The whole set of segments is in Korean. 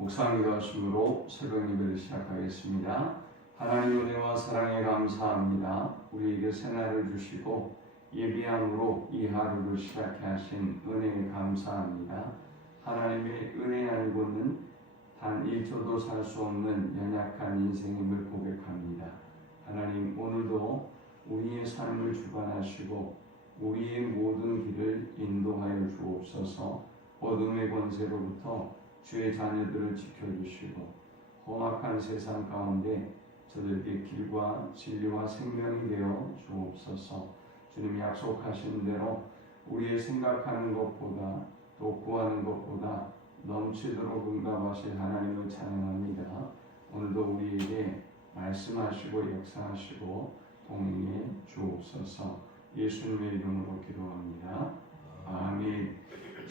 묵상기도하심으로 새벽 예배를 시작하겠습니다. 하나님 은혜와 사랑에 감사합니다. 우리에게 새날을 주시고 예비함으로 이 하루를 시작해 하신 은혜에 감사합니다. 하나님의 은혜 아니고는 단 1초도 살 수 없는 연약한 인생임을 고백합니다. 하나님, 오늘도 우리의 삶을 주관하시고 우리의 모든 길을 인도하여 주옵소서. 어둠의 권세로부터 주의 자녀들을 지켜주시고 험악한 세상 가운데 저들에게 길과 진리와 생명이 되어 주옵소서. 주님 약속하신 대로 우리의 생각하는 것보다 또 구하는 것보다 넘치도록 응답하실 하나님을 찬양합니다. 오늘도 우리에게 말씀하시고 역사하시고 동행해 주옵소서. 예수님의 이름으로 기도합니다. 아멘.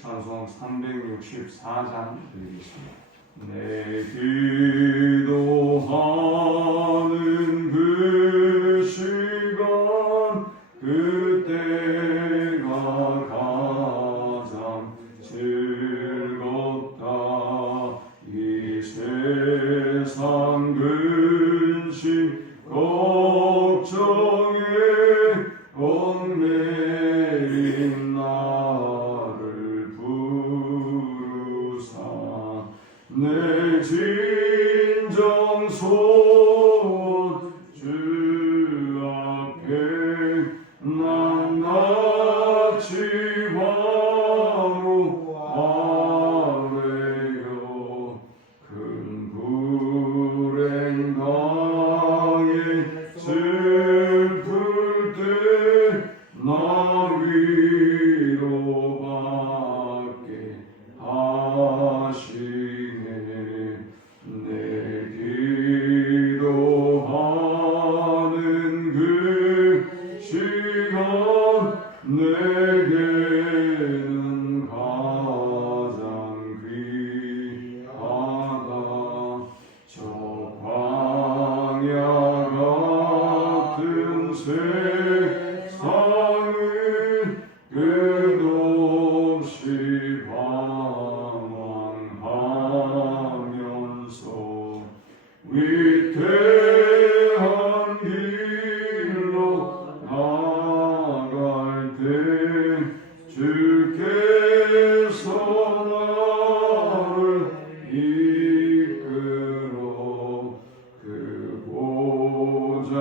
찬송 364장 드리겠습니다. 내 기도하는 그 시간 그때가 가장 즐겁다. 이 세상 근심 걱정에 얽매인 나를 부르사 내 진정소 주 앞에 낱낱이 바로하래요. 큰 불행 당해 슬플 때 나 위로받게 하시네. 내 기도하는 그 시간 내게는 가장 귀하다. 저 광야 같은 세상을 끝없이 방황하면서 위태한 길로 나갈 때 주께서 나를 이끌어 그 보좌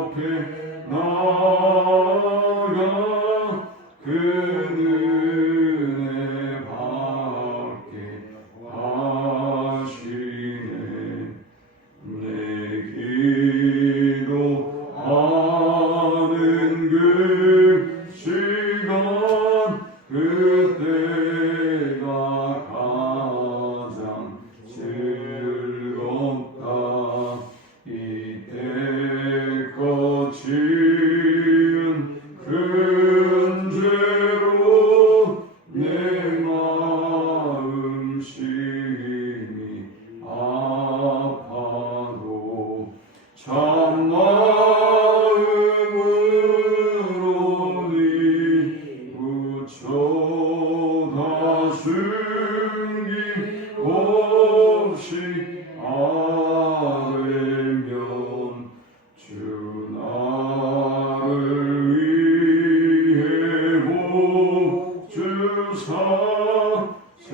앞에 나아가 그 은혜 받게 하시네. 내 기도하는 그 시간 그때가 가장 즐겁다. 이때껏 지은 큰 죄로 내 마음 심히 아파도 참마음으로 니 붙여 숨김 없이 아뢰면 주 나를 위해 복주사 새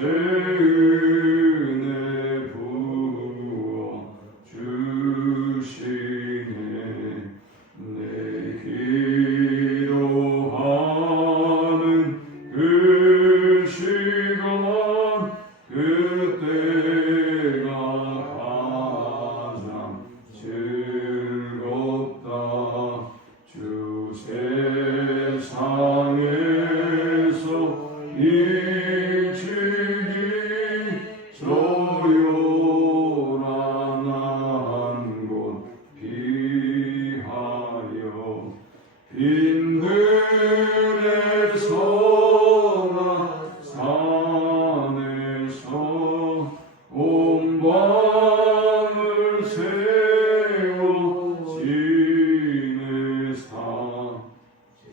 은혜 부어 주시네. 내 기도하는 그 시간 그때가 가장 즐겁다. 주 세상에서 일찍이 조요란한 곳 피하여 빈들에서나 산에서 온 밤을 새워 지내사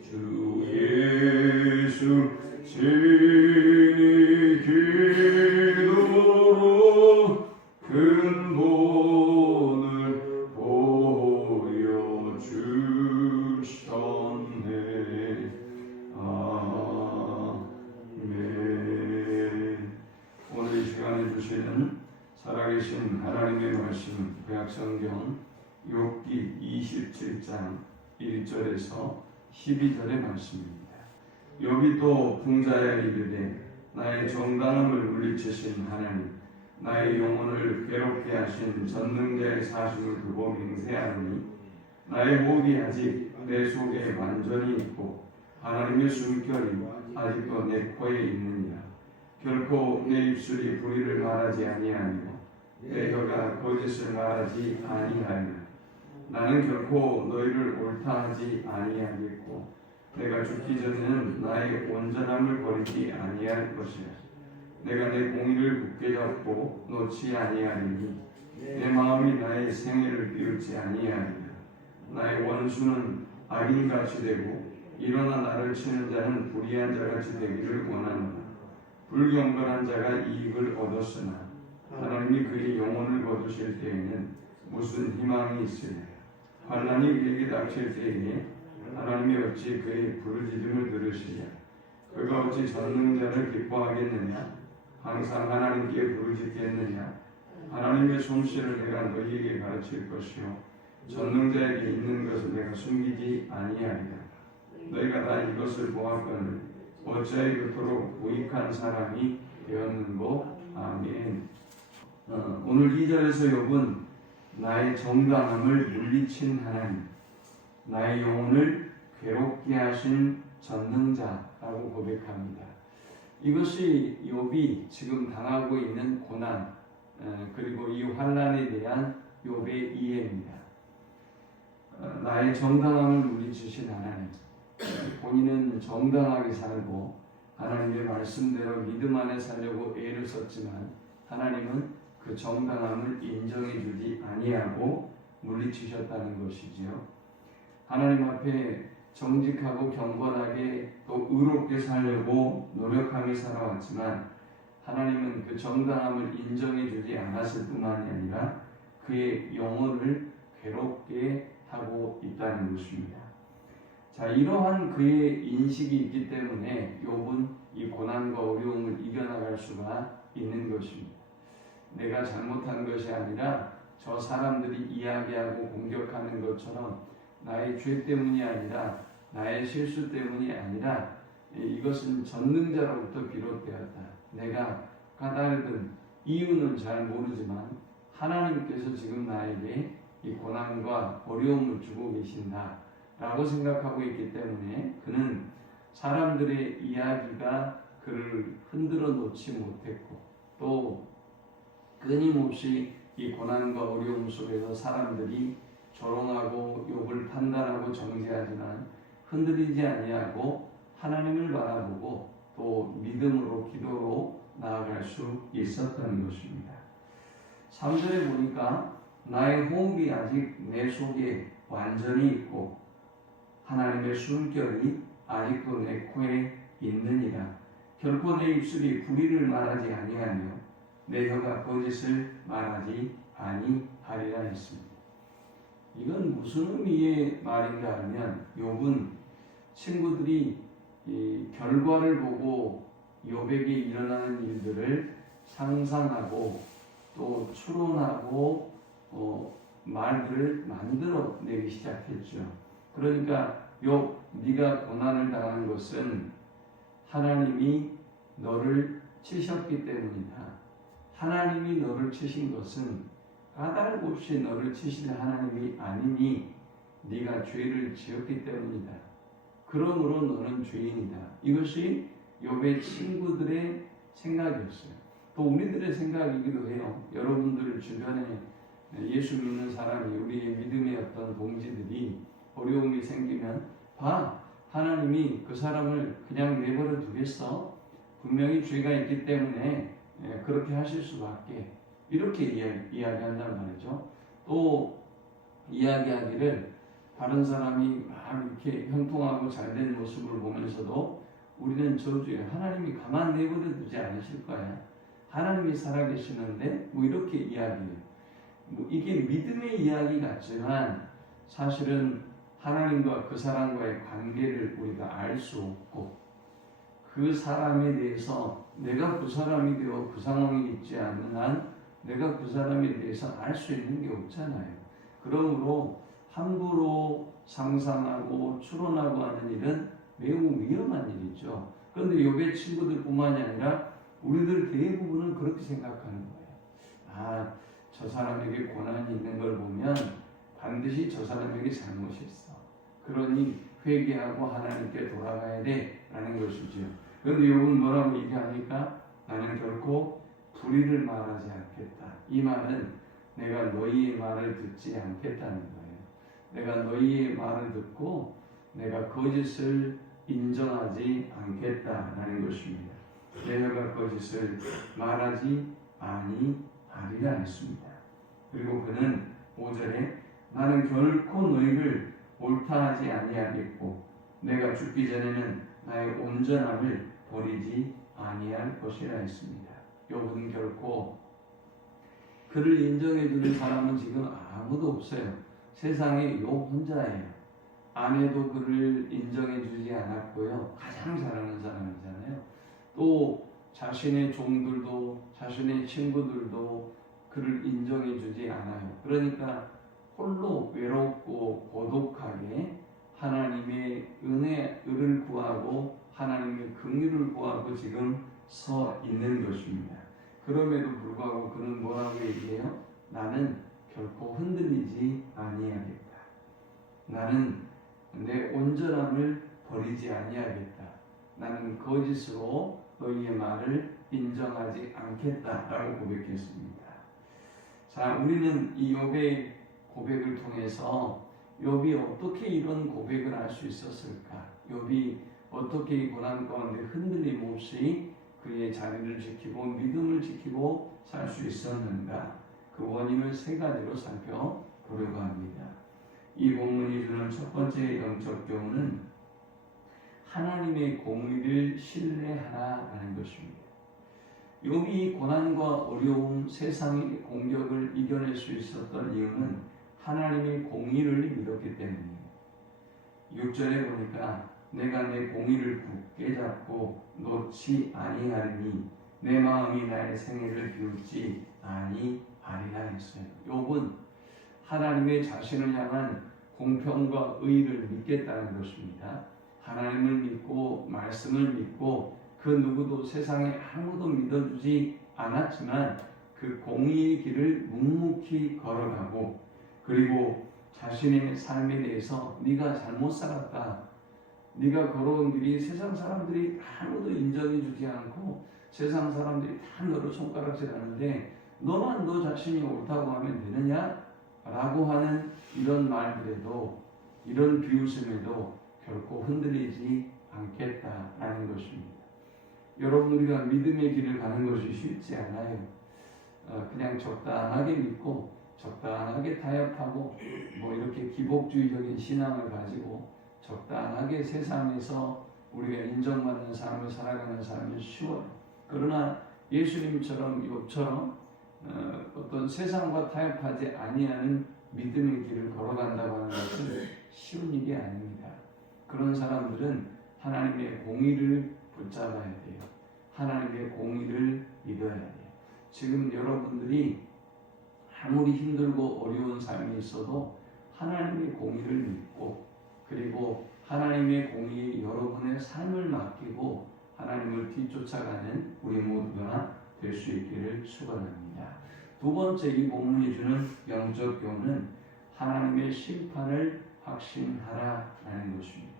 주 예수 하나님의 말씀 구약성경 욥기 27장 1절에서 12절의 말씀입니다. 욥이 또 풍자에 이르되 나의 정당함을 물리치신 하나님, 나의 영혼을 괴롭게 하신 전능자의 사심을 두고 맹세하노니 나의 호흡이 아직 내 속에 완전히 있고 하나님의 숨결이 아직도 내 코에 있느니라. 결코 내 입술이 불의를 말하지 아니하며 내 혀가 거짓을 말하지 아니하리라. 나는 결코 너희를 옳다 하지 아니하겠고 내가 죽기 전에는 나의 온전함을 버리지 아니할 것이라. 내가 내 공의를 굳게 잡고 놓지 아니하리니 내 마음이 나의 생애를 비웃지 아니하리라. 나의 원수는 악인같이 되고 일어나 나를 치는 자는 불의한 자같이 되기를 원하노라. 불경건한 자가 이익을 얻었으나 하나님이 그의 영혼을 거두실 때에는 무슨 희망이 있으랴. 환난이 그에게 닥칠 때에 하나님이 어찌 그의 부르짖음을 들으시랴. 그가 어찌 전능자를 기뻐하겠느냐. 항상 하나님께 부르짖겠느냐. 하나님의 솜씨를 내가 너희에게 가르칠 것이요 전능자에게 있는 것을 내가 숨기지 아니하리라. 너희가 다 이것을 보았거늘 어찌하여 그토록 무익한 사람이 되었는고. 아멘. 오늘 2절에서 욥은 나의 정당함을 물리친 하나님, 나의 영혼을 괴롭게 하신 전능자라고 고백합니다. 이것이 욥이 지금 당하고 있는 고난, 그리고 이 환난에 대한 욥의 이해입니다. 나의 정당함을 물리치신 하나님, 본인은 정당하게 살고 하나님의 말씀대로 믿음 안에 살려고 애를 썼지만 하나님은 그 정당함을 인정해 주지 아니하고 물리치셨다는 것이지요. 하나님 앞에 정직하고 경건하게 또 의롭게 살려고 노력하며 살아왔지만 하나님은 그 정당함을 인정해 주지 않았을 뿐만이 아니라 그의 영혼을 괴롭게 하고 있다는 것입니다. 자, 이러한 그의 인식이 있기 때문에 욥은 이 고난과 어려움을 이겨나갈 수가 있는 것입니다. 내가 잘못한 것이 아니라 저 사람들이 이야기하고 공격하는 것처럼 나의 죄 때문이 아니라 나의 실수 때문이 아니라 이것은 전능자로부터 비롯되었다. 내가 까닭은 이유는 잘 모르지만 하나님께서 지금 나에게 이 고난과 어려움을 주고 계신다 라고 생각하고 있기 때문에 그는 사람들의 이야기가 그를 흔들어 놓지 못했고 또 끊임없이 이 고난과 어려움 속에서 사람들이 조롱하고 욥을 판단하고 정죄하지만 흔들리지 아니하고 하나님을 바라보고 또 믿음으로 기도로 나아갈 수 있었던 것입니다. 3절에 보니까 나의 호흡이 아직 내 속에 완전히 있고 하나님의 숨결이 아직도 내 코에 있느니라. 결코 내 입술이 불의를 말하지 아니하며 내 혀가 거짓을 말하지 아니하리라 했습니다. 이건 무슨 의미의 말인가 하면 욥은 친구들이 이 결과를 보고 욥에게 일어나는 일들을 상상하고 또 추론하고 말들을 만들어내기 시작했죠. 그러니까 욥, 네가 고난을 당한 것은 하나님이 너를 치셨기 때문이다. 하나님이 너를 치신 것은 까닭 없이 너를 치시는 하나님이 아니니 네가 죄를 지었기 때문이다. 그러므로 너는 죄인이다. 이것이 욥의 친구들의 생각이었어요. 또 우리들의 생각이기도 해요. 여러분들 주변에 예수 믿는 사람이 우리의 믿음의 어떤 동지들이 어려움이 생기면 봐, 하나님이 그 사람을 그냥 내버려 두겠어? 분명히 죄가 있기 때문에 그렇게 하실 수밖에. 이렇게 이야기한단 말이죠. 또 이야기하기를 다른 사람이 막 이렇게 형통하고 잘된 모습을 보면서도 우리는 저주에 하나님이 가만 내버려 두지 않으실 거야. 하나님이 살아계시는데 뭐 이렇게 이야기해요. 뭐 이게 믿음의 이야기 같지만 사실은 하나님과 그 사람과의 관계를 우리가 알 수 없고 그 사람에 대해서 내가 그 사람이 되어 그 상황에 있지 않는 한 내가 그 사람에 대해서 알 수 있는 게 없잖아요. 그러므로 함부로 상상하고 추론하고 하는 일은 매우 위험한 일이죠. 그런데 욥의 친구들뿐만이 아니라 우리들 대부분은 그렇게 생각하는 거예요. 아, 저 사람에게 고난이 있는 걸 보면 반드시 저 사람에게 잘못이 있어. 그러니 회개하고 하나님께 돌아가야 돼 라는 것이죠. 그런데 욥은 뭐라고 얘기하니까 나는 결코 불의를 말하지 않겠다. 이 말은 내가 너희의 말을 듣지 않겠다는 거예요. 내가 너희의 말을 듣고 내가 거짓을 인정하지 않겠다라는 것입니다. 내가 거짓을 말하지 아니하리라 했습니다. 그리고 그는 5절에 나는 결코 너희를 옳다 하지 아니하겠고 내가 죽기 전에는 나의 온전함을 버리지 아니할 것이라 했습니다. 욥은 결코 그를 인정해 주는 사람은 지금 아무도 없어요. 세상에 욥 혼자예요. 아내도 그를 인정해 주지 않았고요. 가장 사랑하는 사람이잖아요. 또 자신의 종들도 자신의 친구들도 그를 인정해 주지 않아요. 그러니까 홀로 외롭고 고독하게 하나님의 은혜를 구하고 하나님의 긍휼을 구하고 지금 서 있는 것입니다. 그럼에도 불구하고 그는 뭐라고 얘기해요? 나는 결코 흔들리지 아니하겠다. 나는 내 온전함을 버리지 아니하겠다. 나는 거짓으로 너희의 말을 인정하지 않겠다라고 고백했습니다. 자, 우리는 이 욥의 고백을 통해서 욥이 어떻게 이런 고백을 할 수 있었을까? 욥이 어떻게 이 고난 가운데 흔들림 없이 그의 자리를 지키고 믿음을 지키고 살 수 있었는가? 그 원인을 세 가지로 살펴보려고 합니다. 이 본문이 주는 첫 번째 영적 교훈은 하나님의 공의를 신뢰하라라는 것입니다. 욥이 고난과 어려움, 세상의 공격을 이겨낼 수 있었던 이유는 하나님의 공의를 믿었기 때문이에요. 6절에 보니까 내가 내 공의를 굳게 잡고 놓지 아니하리니 내 마음이 나의 생애를 비웃지 아니하리라 했어요. 욥은 하나님의 자신을 향한 공평과 의를 믿겠다는 것입니다. 하나님을 믿고 말씀을 믿고 그 누구도 세상에 아무도 믿어주지 않았지만 그 공의의 길을 묵묵히 걸어가고 그리고 자신의 삶에 대해서 네가 잘못 살았다. 네가 걸어온 길이 세상 사람들이 아무도 인정해주지 않고 세상 사람들이 다 너를 손가락질하는데 너만 너 자신이 옳다고 하면 되느냐? 라고 하는 이런 말들에도 이런 비웃음에도 결코 흔들리지 않겠다라는 것입니다. 여러분 우리가 믿음의 길을 가는 것이 쉽지 않아요. 그냥 적당하게 믿고 적당하게 타협하고 뭐 이렇게 기복주의적인 신앙을 가지고 적당하게 세상에서 우리가 인정받는 삶을 살아가는 삶은 쉬워요. 그러나 예수님처럼 욥처럼 어떤 세상과 타협하지 아니하는 믿음의 길을 걸어간다고 하는 것은 쉬운 일이 아닙니다. 그런 사람들은 하나님의 공의를 붙잡아야 돼요. 하나님의 공의를 믿어야 돼요. 지금 여러분들이 아무리 힘들고 어려운 삶이 있어도 하나님의 공의를 믿고 그리고 하나님의 공의에 여러분의 삶을 맡기고 하나님을 뒤쫓아가는 우리 모두가 될 수 있기를 축원합니다. 두 번째 이 본문이 주는 영적 교훈은 하나님의 심판을 확신하라라는 것입니다.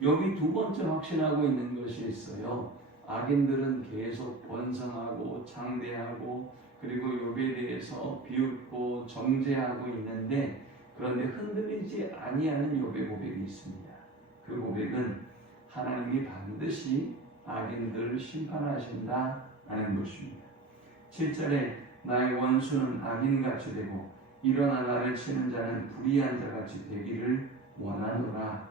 욥이 두 번째 확신하고 있는 것이 있어요. 악인들은 계속 번성하고 창대하고 그리고 욥에 대해서 비웃고 정죄하고 있는데 그런데 흔들리지 아니하는 욥의 고백이 있습니다. 그 고백은 하나님이 반드시 악인들을 심판하신다라는 것입니다. 7절에 나의 원수는 악인같이 되고 일어나 나를 치는 자는 불의한 자같이 되기를 원하노라.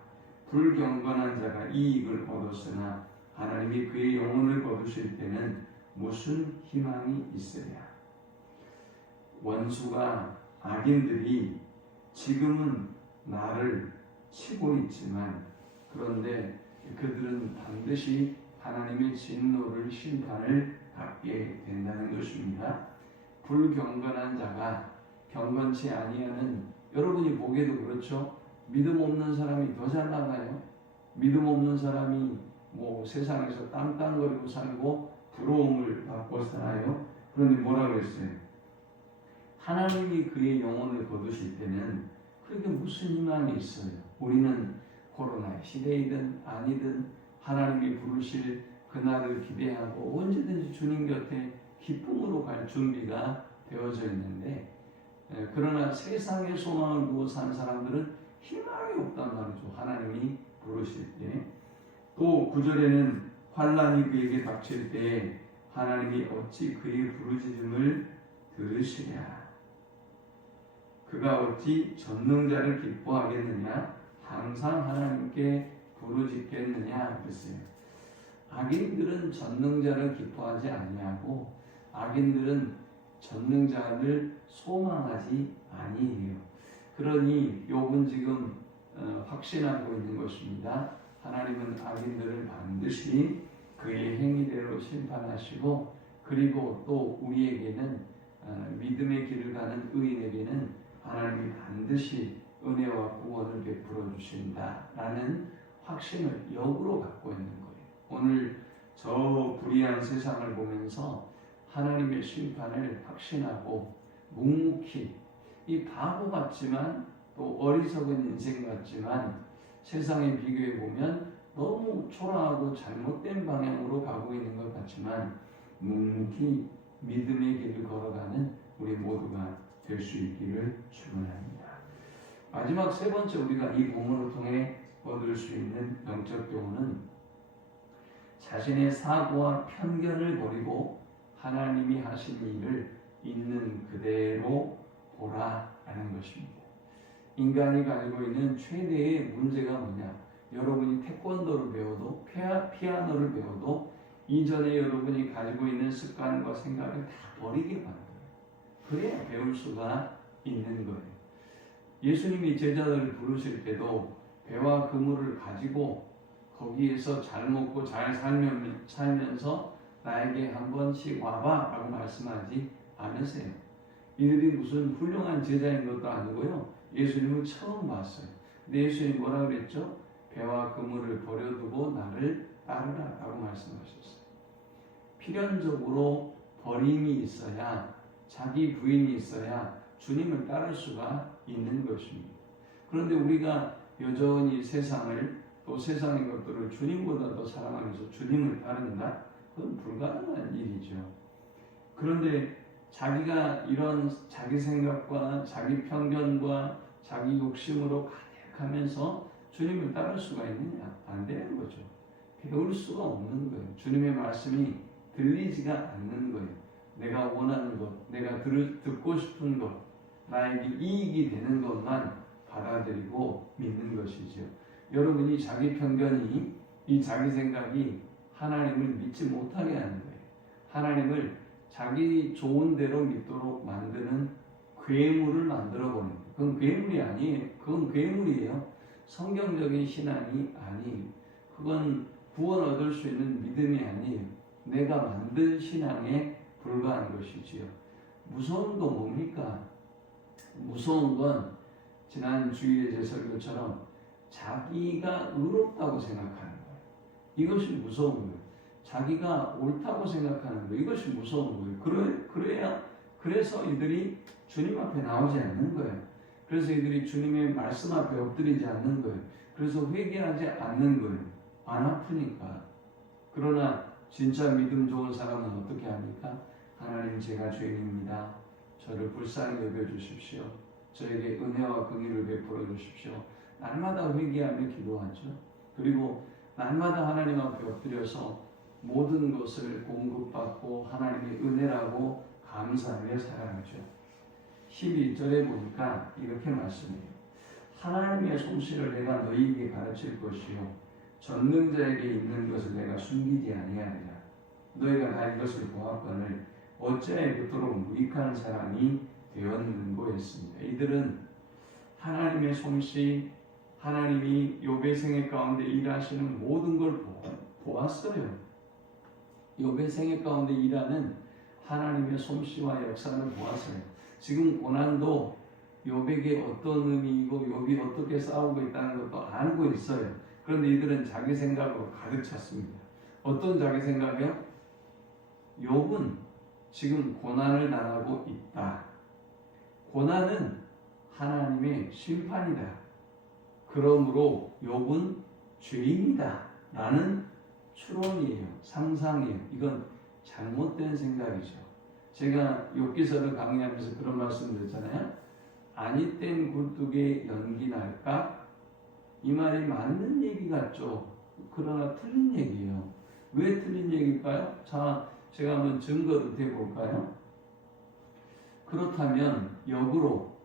불경건한 자가 이익을 얻었으나 하나님이 그의 영혼을 거두실 때는 무슨 희망이 있으랴. 원수가 악인들이 지금은 나를 치고 있지만 그런데 그들은 반드시 하나님의 진노를 심판을 받게 된다는 것입니다. 불경건한 자가 경건치 아니하는, 여러분이 보기에도 그렇죠. 믿음 없는 사람이 더 잘 나가요. 믿음 없는 사람이 뭐 세상에서 딴딴거리고 살고 부러움을 받고 살아요. 그런데 뭐라고 했어요? 하나님이 그의 영혼을 거두실 때는 그렇게 무슨 희망이 있어요? 우리는 코로나의 시대이든 아니든 하나님이 부르실 그날을 기대하고 언제든지 주님 곁에 기쁨으로 갈 준비가 되어져 있는데, 그러나 세상의 소망을 두고 사는 사람들은 희망이 없단 말이죠. 하나님이 부르실 때. 또 9절에는 환난이 그에게 닥칠 때 하나님이 어찌 그의 부르짖음을 들으시랴. 그가 어찌 전능자를 기뻐하겠느냐. 항상 하나님께 부르짖겠느냐 그랬어요. 악인들은 전능자를 기뻐하지 아니하고 악인들은 전능자를 소망하지 아니해요. 그러니 욥은 지금 확신하고 있는 것입니다. 하나님은 악인들을 반드시 그의 행위대로 심판하시고, 그리고 또 우리에게는 믿음의 길을 가는 의인에게는 하나님이 반드시 은혜와 구원을 베풀어 주신다라는 확신을 역으로 갖고 있는 거예요. 오늘 저 불의한 세상을 보면서 하나님의 심판을 확신하고 묵묵히, 이 바보 같지만 또 어리석은 인생 같지만 세상에 비교해 보면 너무 초라하고 잘못된 방향으로 가고 있는 것 같지만 묵묵히 믿음의 길을 걸어가는 우리 모두가 될 수 있기를 축원합니다. 마지막 세 번째 우리가 이 본문을 통해 얻을 수 있는 영적 교훈은 자신의 사고와 편견을 버리고 하나님이 하신 일을 있는 그대로 보라라는 것입니다. 인간이 가지고 있는 최대의 문제가 뭐냐? 여러분이 태권도를 배워도 피아노를 배워도 이전에 여러분이 가지고 있는 습관과 생각을 다 버리게 만들어요. 그래야 배울 수가 있는 거예요. 예수님이 제자들을 부르실 때도 배와 그물을 가지고 거기에서 잘 먹고 잘 살면서 나에게 한 번씩 와봐 라고 말씀하지 않으세요. 이들이 무슨 훌륭한 제자인 것도 아니고요. 예수님을 처음 봤어요. 근데 예수님이 뭐라 그랬죠? 배와 그물을 버려두고 나를 따르라 라고 말씀하셨어요. 필연적으로 버림이 있어야, 자기 부인이 있어야 주님을 따를 수가 있는 것입니다. 그런데 우리가 여전히 세상을, 또 세상의 것들을 주님보다 더 사랑하면서 주님을 따른다? 그건 불가능한 일이죠. 그런데 자기가 이런 자기 생각과 자기 편견과 자기 욕심으로 가득하면서 주님을 따를 수가 있느냐? 안 되는 거죠. 배울 수가 없는 거예요. 주님의 말씀이 들리지가 않는 거예요. 내가 원하는 것, 내가 듣고 싶은 것, 나에게 이익이 되는 것만 받아들이고 믿는 것이죠. 여러분이 자기 편견이, 이 자기 생각이 하나님을 믿지 못하게 하는 거예요. 하나님을 자기 좋은 대로 믿도록 만드는 괴물을 만들어버리는 거예요. 그건 괴물이 아니에요. 그건 괴물이에요. 성경적인 신앙이 아니에요. 그건 구원 얻을 수 있는 믿음이 아니에요. 내가 만든 신앙에 불과한 것이지요. 무서운 거 뭡니까? 무서운 건 지난 주일의 제 설교처럼 자기가 의롭다고 생각하는 거예요. 이것이 무서운 거예요. 자기가 옳다고 생각하는 거예요. 이것이 무서운 거예요. 그래서 이들이 주님 앞에 나오지 않는 거예요. 그래서 이들이 주님의 말씀 앞에 엎드리지 않는 거예요. 그래서 회개하지 않는 거예요. 안 아프니까. 그러나 진짜 믿음 좋은 사람은 어떻게 합니까? 하나님, 제가 죄인입니다. 저를 불쌍히 여겨주십시오. 저에게 은혜와 긍휼을 베풀어 주십시오. 날마다 회개하며 기도하죠. 그리고 날마다 하나님 앞에 엎드려서 모든 것을 공급받고 하나님의 은혜라고 감사하며 살아가죠. 12절에 보니까 이렇게 말씀해요. 하나님의 솜씨를 내가 너희에게 가르칠 것이요 전능자에게 있는 것을 내가 숨기지 아니하리라. 너희가 다 이것을 보았거늘 어찌하여 그토록 무익한 사람이 되었는고 했습니다. 이들은 하나님의 솜씨, 하나님이 욥의 생애 가운데 일하시는 모든 걸 보았어요. 욥의 생애 가운데 일하는 하나님의 솜씨와 역사를 보았어요. 지금 고난도 욥에게 어떤 의미이고 욥이 어떻게 싸우고 있다는 것도 알고 있어요. 그런데 이들은 자기 생각으로 가득 찼습니다. 어떤 자기 생각이요? 욥은 지금 고난을 당하고 있다. 고난은 하나님의 심판이다. 그러므로 욥은 죄인이다. 라는 추론이에요. 상상이에요. 이건 잘못된 생각이죠. 제가 욥기서를 강의하면서 그런 말씀 드렸잖아요. 아니 땐 굴뚝에 연기 날까? 이 말이 맞는 얘기 같죠. 그러나 틀린 얘기예요. 왜 틀린 얘기일까요? 자, 제가 한번 증거를 대볼까요? 그렇다면 역으로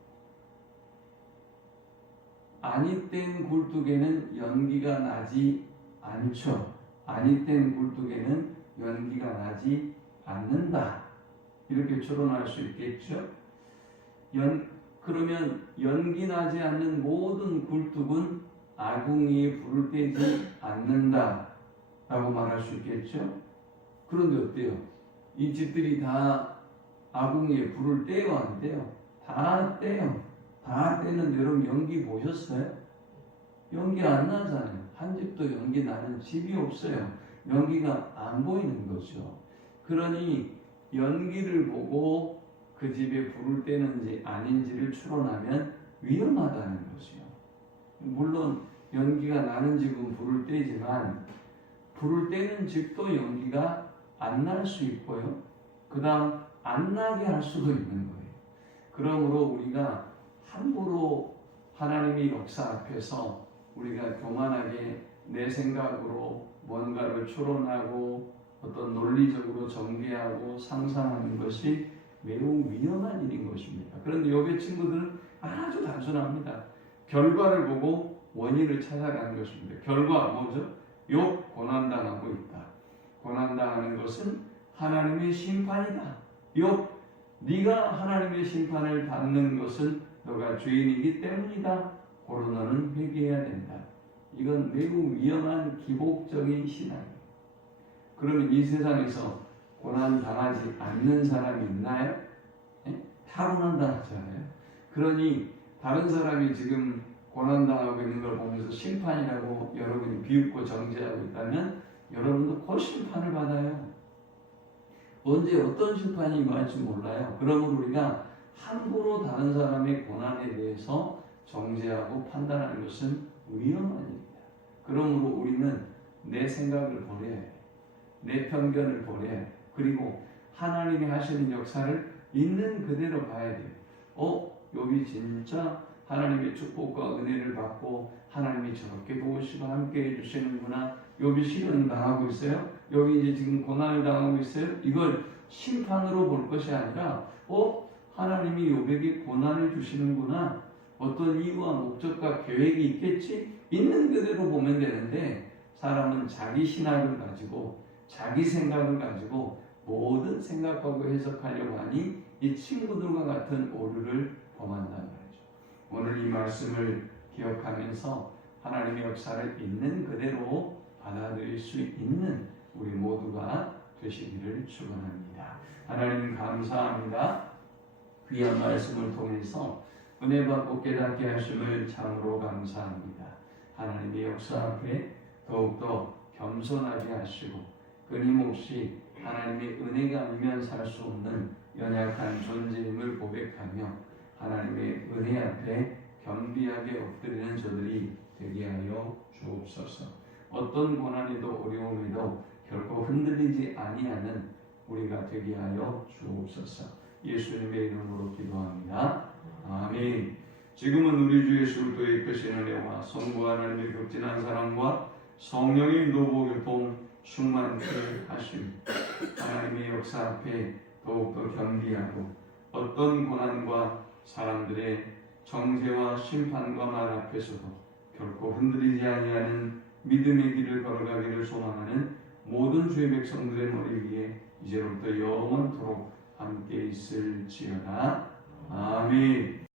아니 땐 굴뚝에는 연기가 나지 않죠. 아니 땐 굴뚝에는 연기가 나지 않는다. 이렇게 추론할 수 있겠죠. 그러면 연기 나지 않는 모든 굴뚝은 아궁이에 불을 떼지 않는다 라고 말할 수 있겠죠. 그런데 어때요? 이 집들이 다 아궁이에 불을 떼요 안 떼요? 다 떼요. 다 떼는데 여러분 연기 보셨어요? 연기 안 나잖아요. 한 집도 연기 나는 집이 없어요. 연기가 안 보이는 거죠. 그러니 연기를 보고 그 집에 불을 떼는지 아닌지를 추론하면 위험하다는 것이요. 물론 연기가 나는 집은 불을 떼지만 불을 떼는 집도 연기가 안 날 수 있고요. 그 다음 안 나게 할 수도 있는 거예요. 그러므로 우리가 함부로 하나님의 역사 앞에서 우리가 교만하게 내 생각으로 뭔가를 추론하고 어떤 논리적으로 전개하고 상상하는 것이 매우 위험한 일인 것입니다. 그런데 욥의 친구들은 아주 단순합니다. 결과를 보고 원인을 찾아가는 것입니다. 결과 뭐죠? 욥 고난당하고 있다. 고난당하는 것은 하나님의 심판이다. 욥 네가 하나님의 심판을 받는 것은 너가 죄인이기 때문이다. 고로 너는 회개해야 된다. 이건 매우 위험한 기복적인 신앙이에요. 그러면 이 세상에서 고난 당하지 않는 사람이 있나요? 예? 다 고난 당하잖아요. 그러니 다른 사람이 지금 고난 당하고 있는 걸 보면서 심판이라고 여러분이 비웃고 정죄하고 있다면 여러분도 곧 심판을 받아요. 언제 어떤 심판이 임할지 몰라요. 그러므로 우리가 함부로 다른 사람의 고난에 대해서 정죄하고 판단하는 것은 위험한 일입니다. 그러므로 우리는 내 생각을 버려야 해요. 내 편견을 버려야 해요. 그리고 하나님이 하시는 역사를 있는 그대로 봐야 돼요. 욥이 진짜 하나님의 축복과 은혜를 받고 하나님이 저렇게 도우시고 함께 해주시는구나. 욥이 시련을 당하고 있어요. 욥이 이제 지금 고난을 당하고 있어요. 이걸 심판으로 볼 것이 아니라 하나님이 욥에게 고난을 주시는구나. 어떤 이유와 목적과 계획이 있겠지? 있는 그대로 보면 되는데 사람은 자기 신학을 가지고 자기 생각을 가지고 모든 생각하고 해석하려고 하니 이 친구들과 같은 오류를 범한다는 거죠. 오늘 이 말씀을 기억하면서 하나님의 역사를 있는 그대로 받아들일 수 있는 우리 모두가 되시기를 축원합니다. 하나님 감사합니다. 귀한 말씀을 통해서 은혜 받고 깨닫게 하심을 참으로 감사합니다. 하나님의 역사 앞에 더욱더 겸손하게 하시고 끊임없이 하나님의 은혜가 아니면 살 수 없는 연약한 존재임을 고백하며 하나님의 은혜 앞에 겸비하게 엎드리는 저들이 되게 하여 주옵소서. 어떤 고난에도 어려움에도 결코 흔들리지 아니하는 우리가 되게 하여 주옵소서. 예수님의 이름으로 기도합니다. 아멘. 지금은 우리 주 예수 그리스도의 크신 은혜와 성부 하나님의 극진한 사랑과 성령의 인도 교통 충만케 하심, 하나님의 역사 앞에 더욱더 겸비하고 어떤 고난과 사람들의 정죄와 심판과 말 앞에서도 결코 흔들리지 아니하는 믿음의 길을 걸어가기를 소망하는 모든 주의 백성들의 머리 위에 이제부터 영원토록 함께 있을지어다. 아멘.